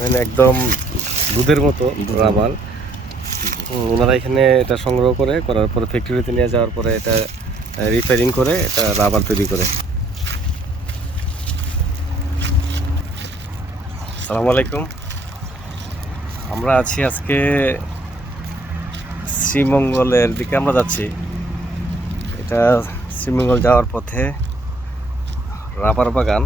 মানে একদম দুধের মতো রাবার। ওনারা এখানে এটা সংগ্রহ করার পরে ফ্যাক্টরিতে নিয়ে যাওয়ার পরে এটা রিপেয়ারিং করে এটা রাবার তৈরি করে। আসসালামু আলাইকুম। আমরা আছি আজকে শ্রীমঙ্গলের দিকে আমরা যাচ্ছি। এটা শ্রীমঙ্গল যাওয়ার পথে রাবার বাগান।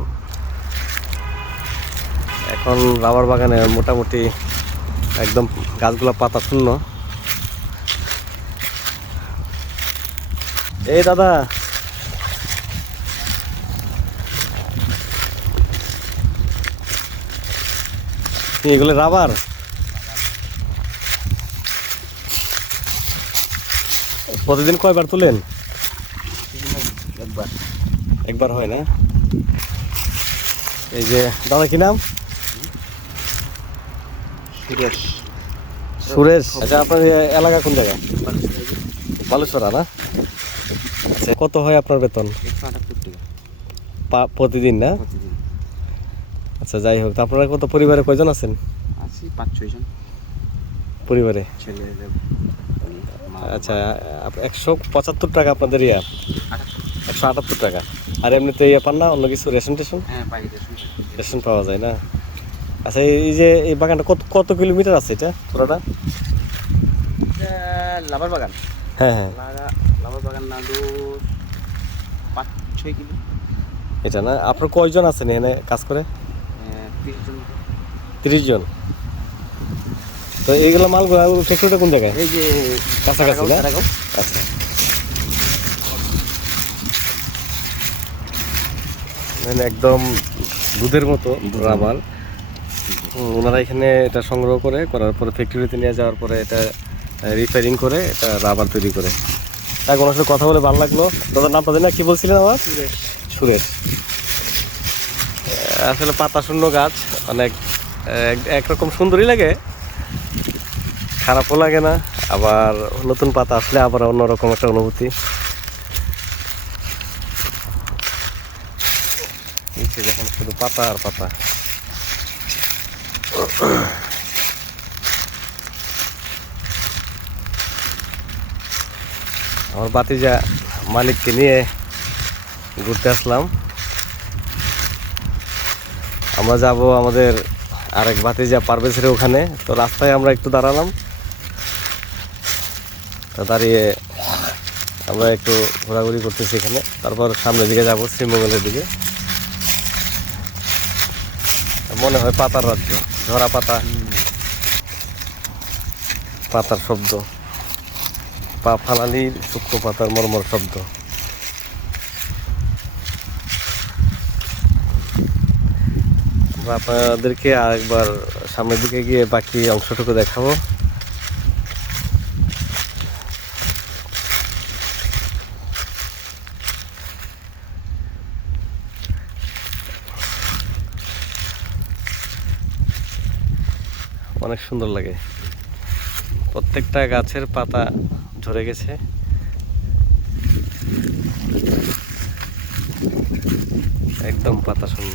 এখন রাবার বাগানে মোটামুটি একদম গাছগুলো পাতা শূন্য। এই দাদা, এগুলো রাবার? প্রতিদিন কয়বার তুলেন? একবার। একবার হয় না? এই যে দাদা, কি নাম? সুরেশ। সুরেশ। আচ্ছা, আপনার এলাকা কোন জায়গায়? বালুচরা না? আচ্ছা, কত হয় আপনার বেতন? 178 টাকা প্রতিদিন না? প্রতিদিন। আচ্ছা, যাই হোক। তো আপনারা কত পরিবারে কয়জন আছেন? আছি 5-6 জন পরিবারে? ছেলে। আচ্ছা, 175 টাকা আপনাদের 178 টাকা। আর এমনিতে পান না অন্য কিছু, রেশন টেশন? হ্যাঁ, বাইরে রেশন পাওয়া যায় না? আচ্ছা, এই যে এই বাগানটা কত কত কিলোমিটার আছে এটা পুরোটা? লাভার বাগান। হ্যাঁ হ্যাঁ, লাভার বাগান না 5-6 কিলো। এটা না? আপনার কয়জন আছেন এখানে কাজ করে? 30 জন। 30 জন। তো এইগুলো মালগুলো ফ্যাক্টরিটা কোন জায়গায়? এই যে কাছাকাছি না? কারাগাঁও। আচ্ছা, মানে একদম দুধের মতো রাবার। ওনারা এখানে এটা সংগ্রহ করার পরে ফ্যাক্টরিতে নিয়ে যাওয়ার পরে এটা রিপেয়ারিং করে এটা রাবার তৈরি করে। তাই ওনার সাথে কথা বলে ভালো লাগলো। দাদার নামটা জানি না, কি বলছিলেন আমার? সুরেশ। সুরেশ। আসলে পাতা শূন্য গাছ, অনেক একরকম সুন্দরই লাগে, খারাপও লাগে না। আবার নতুন পাতা আসলে আবার অন্যরকম একটা অনুভূতি। দেখেন শুধু পাতা আর পাতা। আমার বাতিজা মালিককে নিয়ে ঘুরতে আসলাম। আমরা যাব আমাদের আরেক ভাতিজা পারভেজের ওখানে। তো রাস্তায় আমরা একটু দাঁড়ালাম, তো দাঁড়িয়ে আমরা একটু ঘোরাঘুরি করতেছি এখানে। তারপর সামনের দিকে যাব, শ্রীমঙ্গলের দিকে। মনে হয় পাতার রাজ্য, ঝরা পাতা, পাতার শব্দ, পা ফালালির শুকনো পাতার মর্মর শব্দ। আপনাদেরকে আরেকবার সামনের দিকে গিয়ে বাকি অংশটুকু দেখাবো। অনেক সুন্দর লাগে, প্রত্যেকটা গাছের পাতা ঝরে গেছে। একদম পাতা শূন্য।